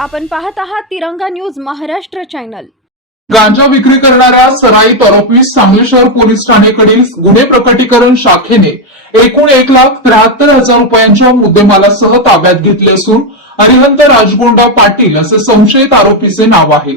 आपण पाहत आहात तिरंगा न्यूज महाराष्ट्र चॅनल. गांजा विक्री करणाऱ्या सराईत आरोपी सांगली शहर पोलीस ठाणेकडील गुन्हे प्रकटीकरण शाखेने एकूण एक लाख त्र्याहत्तर हजार रुपयांच्या मुद्देमालासह ताब्यात घेतले असून अरिहंत राजगोंडा पाटील असे संशयित आरोपीचे नाव आहे.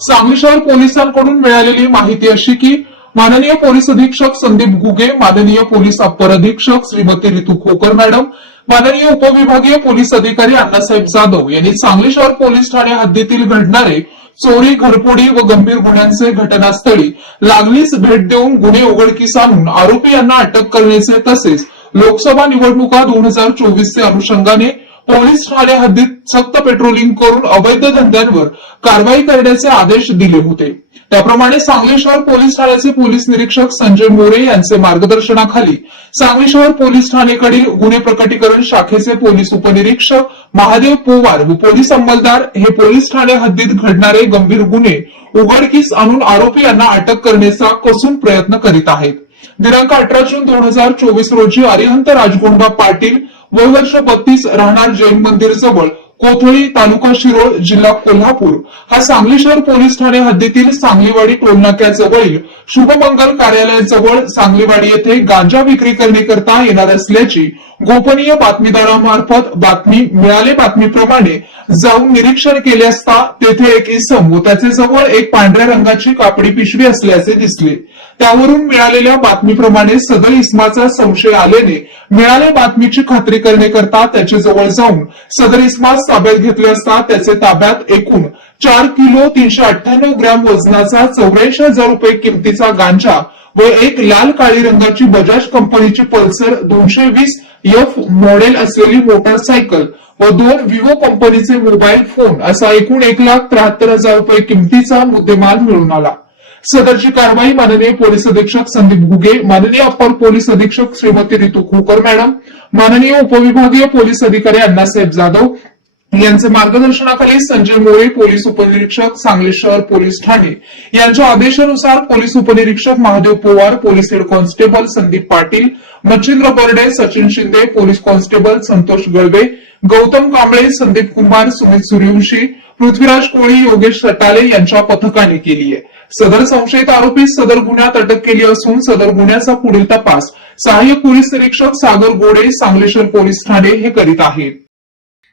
सांगली शहर पोलिसांकडून मिळालेली माहिती अशी की माननीय पोलीस अधीक्षक संदीप गुगे माननीय पोलीस अप्पर अधीक्षक श्रीमती रितू खोकर मॅडम माननीय उपविभागीय पोलीस अधिकारी अण्णासाहेब जाधव यांनी सांगली शहर पोलीस ठाणे हद्दीतील घडणारे चोरी घरफोडी व गंभीर गुन्ह्यांचे घटनास्थळी लागलीच भेट देऊन गुन्हे उघडकीस आणून आरोपी यांना अटक करण्याचे तसेच लोकसभा निवडणुका दोन हजार चोवीसच्या अनुषंगाने पोलीस ठाणे हद्दीत सक्त पेट्रोलिंग करून अवैध धंद्यांवर कारवाई करण्याचे आदेश दिले होते. त्याप्रमाणे सांगली शहर पोलीस ठाण्याचे पोलीस निरीक्षक संजय मोरे यांचे मार्गदर्शनाखाली सांगली शहर पोलीस ठाणेकडील गुन्हे प्रकटीकरण शाखेचे पोलीस उपनिरीक्षक महादेव पोवार व पोलीस अंमलदार हे पोलीस ठाणे हद्दीत घडणारे गंभीर गुन्हे उघडकीस आणून आरोपी यांना अटक करण्याचा कसून प्रयत्न करीत आहेत. दिनांक अठरा जून दोन हजार चोवीस रोजी अरिहंत राजगोंडा पाटील वय वर्ष बत्तीस राहणार जैन मंदिर जवळ कोथळी तालुका शिरोळ जिल्हा कोल्हापूर हा सांगली शहर पोलीस ठाणे हद्दीतील सांगलीवाडी टोलनाक्याजवळील शुभमंगल कार्यालयाजवळ सांगलीवाडी येथे गांजा विक्री करण्याकरता येणार असल्याची गोपनीय बातमीदारामार्फत बातमी मिळाले बातमीप्रमाणे जाऊन निरीक्षण केले असता तेथे एक इसम व त्याचे एक पांढऱ्या रंगाची कापडी पिशवी असल्याचे दिसले. त्यावरून मिळालेल्या बातमीप्रमाणे सदर इस्माचा संशय आल्याने मिळालेल्या बातमीची खात्री करण्याकरता त्याच्याजवळ जाऊन सदर इस्मा ताब्यात घेतले असता त्याचे ताब्यात एकूण चार किलो तीनशे अठ्ठ्याण्णव ग्रॅम वजनाचा चौऱ्याऐंशी हजार रुपये किमतीचा गांजा व एक लाल काळी रंगाची बजाज कंपनीची पल्सर दोनशे वीस एफ मॉडेल असलेली मोटारसायकल व दोन विवो कंपनीचे मोबाईल फोन असा एकूण एक लाख त्र्याहत्तर हजार रुपये किमतीचा मुद्देमाल मिळून आला. सदरची कारवाई माननीय पोलीस अधीक्षक संदीप घुगे माननीय अप्पर पोलीस अधीक्षक श्रीमती रितू खोकर मॅडम माननीय उपविभागीय पोलीस अधिकारी अण्णासाहेब जाधव यांचे मार्गदर्शनाखाली संजय मोरे पोलीस उपनिरीक्षक सांगली शहर पोलीस ठाणे यांच्या आदेशानुसार पोलीस उपनिरीक्षक Mahadev Powar police head constable Sandeep Patil Machhindra Barde Sachin Shinde police constable Santosh Galve Gautam Kamble Sandeep Kumar Sumit Suryavanshi Prithviraj Koli Yogesh Satale यांच्या पथकाने केली आहे. सदर संशयित आरोपी सदर गुन्ह्यात अटक केली असून सदर गुन्ह्याचा पुढील तपास सहाय्यक पोलीस निरीक्षक सागर गोडे सांगली शहर पोलीस ठाणे हे करीत आहेत.